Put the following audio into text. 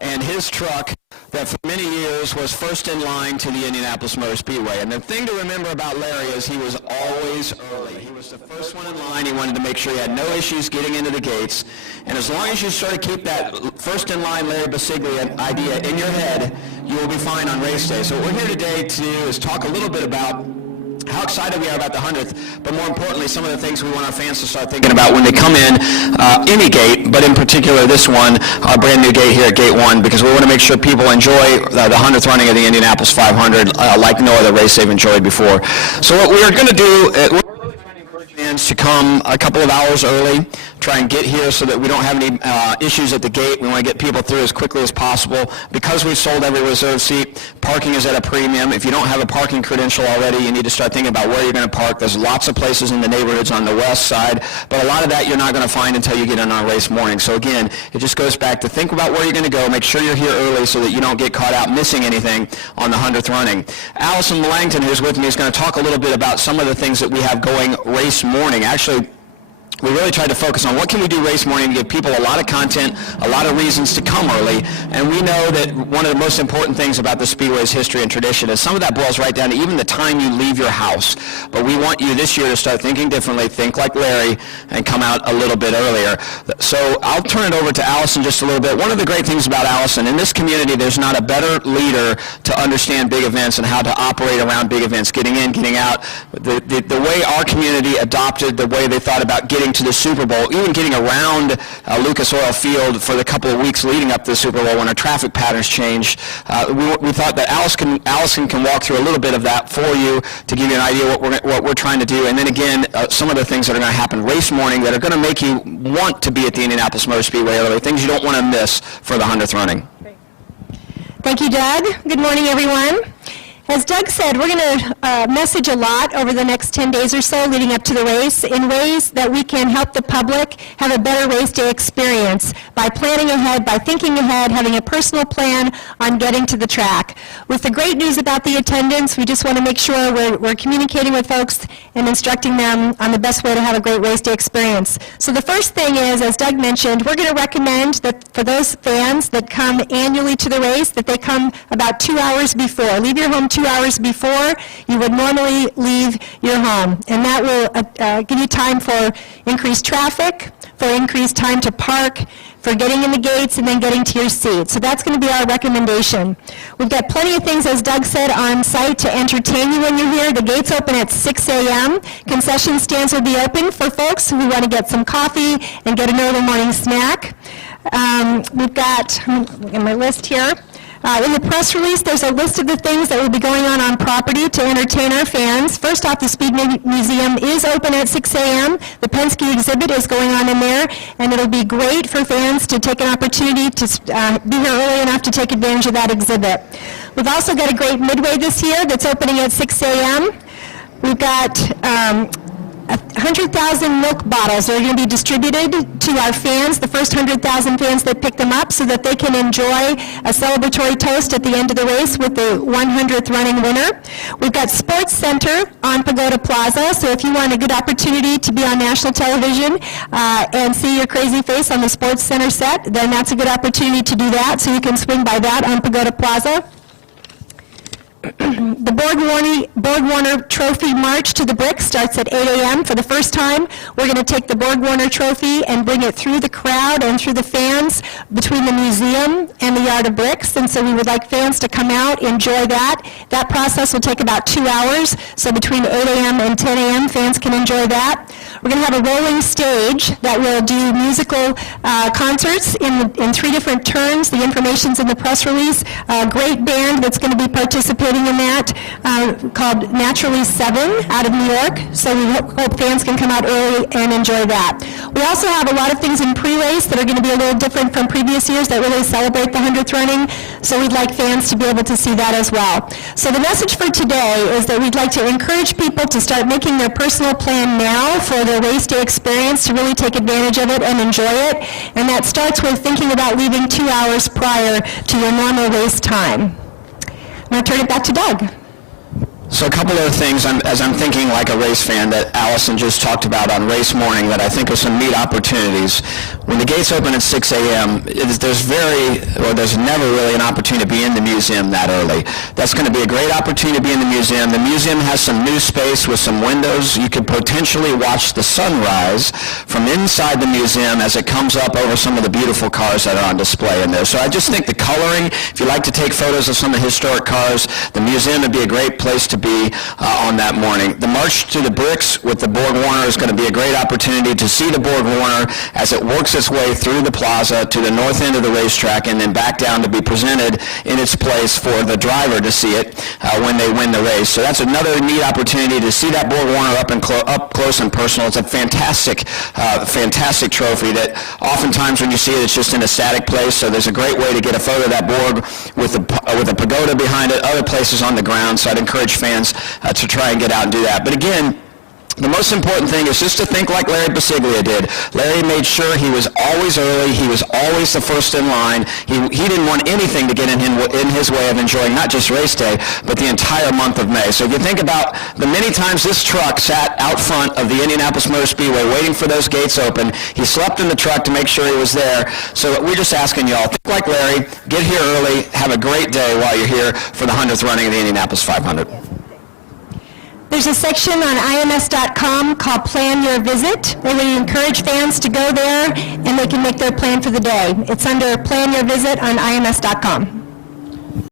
and his truck that for many years was first in line to the Indianapolis Motor Speedway. And the thing to remember about Larry is he was always early. He was the first one in line. He wanted to make sure he had no issues getting into the gates. And as long as you sort of keep that first in line Larry Basiglia idea in your head, you will be fine on race day. So what we're here today to do is talk a little bit about how excited we are about the 100th, but more importantly, some of the things we want our fans to start thinking about when they come in any gate, but in particular this one, our brand new gate here at Gate 1, because we want to make sure people enjoy the 100th running of the Indianapolis 500 like no other race they've enjoyed before. So what we're going to do, we're really trying to encourage fans to come a couple of hours early, try and get here so that we don't have any issues at the gate. We want to get people through as quickly as possible. Because we've sold every reserved seat, parking is at a premium. If you don't have a parking credential already, you need to start thinking about where you're going to park. There's lots of places in the neighborhoods on the west side, but a lot of that you're not going to find until you get in on race morning. So again, it just goes back to think about where you're going to go. Make sure you're here early so that you don't get caught out missing anything on the 100th running. Allison Langton, who's with me, is going to talk a little bit about some of the things that we have going race morning. Actually, we really tried to focus on what can we do race morning to give people a lot of content, a lot of reasons to come early. And we know that one of the most important things about the Speedway's history and tradition is some of that boils right down to even the time you leave your house. But we want you this year to start thinking differently, think like Larry, and come out a little bit earlier. So I'll turn it over to Allison just a little bit. One of the great things about Allison, in this community, there's not a better leader to understand big events and how to operate around big events, getting in, getting out. The way our community adopted the way they thought about getting to the Super Bowl, even getting around Lucas Oil Field for the couple of weeks leading up to the Super Bowl when our traffic patterns changed, we thought that Allison can walk through a little bit of that for you to give you an idea what we're trying to do. And then again, some of the things that are going to happen race morning that are going to make you want to be at the Indianapolis Motor Speedway early, things you don't want to miss for the 100th running. Thank you, Doug. Good morning, everyone. As Doug said, we're going to message a lot over the next 10 days or so leading up to the race in ways that we can help the public have a better race day experience by planning ahead, by thinking ahead, having a personal plan on getting to the track. With the great news about the attendance, we just want to make sure we're communicating with folks and instructing them on the best way to have a great race day experience. So the first thing is, as Doug mentioned, we're going to recommend that for those fans that come annually to the race, that they come about 2 hours before. Leave your home 2 hours before you would normally leave your home. And that will give you time for increased traffic, for increased time to park, for getting in the gates and then getting to your seat. So that's going to be our recommendation. We've got plenty of things, as Doug said, on site to entertain you when you're here. The gates open at 6 a.m. Concession stands will be open for folks who want to get some coffee and get an early morning snack. We've got, in my list here, in the press release, there's a list of the things that will be going on property to entertain our fans. First off, the Speed Museum is open at 6 a.m. The Penske exhibit is going on in there, and it'll be great for fans to take an opportunity to be here early enough to take advantage of that exhibit. We've also got a great Midway this year that's opening at 6 a.m. We've got 100,000 milk bottles that are going to be distributed to our fans, the first 100,000 fans that pick them up, so that they can enjoy a celebratory toast at the end of the race with the 100th running winner. We've got Sports Center on Pagoda Plaza, so if you want a good opportunity to be on national television and see your crazy face on the Sports Center set, then that's a good opportunity to do that, so you can swing by that on Pagoda Plaza. The Borg-Warner Trophy March to the Bricks starts at 8 a.m. For the first time, we're going to take the Borg-Warner Trophy and bring it through the crowd and through the fans between the museum and the Yard of Bricks. And so we would like fans to come out, enjoy that. That process will take about 2 hours. So between 8 a.m. and 10 a.m., fans can enjoy that. We're going to have a rolling stage that will do musical concerts in 3 different turns. The information's in the press release. A great band that's going to be participating in that called Naturally 7 out of New York. So we hope fans can come out early and enjoy that. We also have a lot of things in pre-race that are going to be a little different from previous years that really celebrate the 100th running. So we'd like fans to be able to see that as well. So the message for today is that we'd like to encourage people to start making their personal plan now for their race day experience, to really take advantage of it and enjoy it. And that starts with thinking about leaving 2 hours prior to your normal race time. I'm going to turn it back to Doug. So a couple of things, as I'm thinking like a race fan, that Allison just talked about on race morning that I think are some neat opportunities. When the gates open at 6 a.m., there's never really an opportunity to be in the museum that early. That's going to be a great opportunity to be in the museum. The museum has some new space with some windows. You could potentially watch the sunrise from inside the museum as it comes up over some of the beautiful cars that are on display in there. So I just think the coloring, if you like to take photos of some of the historic cars, the museum would be a great place to be on that morning. The March to the Bricks with the Borg Warner is going to be a great opportunity to see the Borg Warner as it works its way through the plaza to the north end of the racetrack and then back down to be presented in its place for the driver to see it when they win the race. So that's another neat opportunity to see that Borg Warner up close and personal. It's a fantastic trophy that oftentimes when you see it, it's just in a static place. So there's a great way to get a photo of that Borg with a pagoda behind it, other places on the ground. So I'd encourage fans to try and get out and do that. But again, the most important thing is just to think like Larry Basiglia did. Larry made sure he was always early. He was always the first in line. He didn't want anything to get in his way of enjoying not just race day, but the entire month of May. So if you think about the many times this truck sat out front of the Indianapolis Motor Speedway waiting for those gates open, he slept in the truck to make sure he was there. So we're just asking y'all, think like Larry, get here early, have a great day while you're here for the 100th running of the Indianapolis 500. There's a section on IMS.com called Plan Your Visit, where we encourage fans to go there and they can make their plan for the day. It's under Plan Your Visit on IMS.com.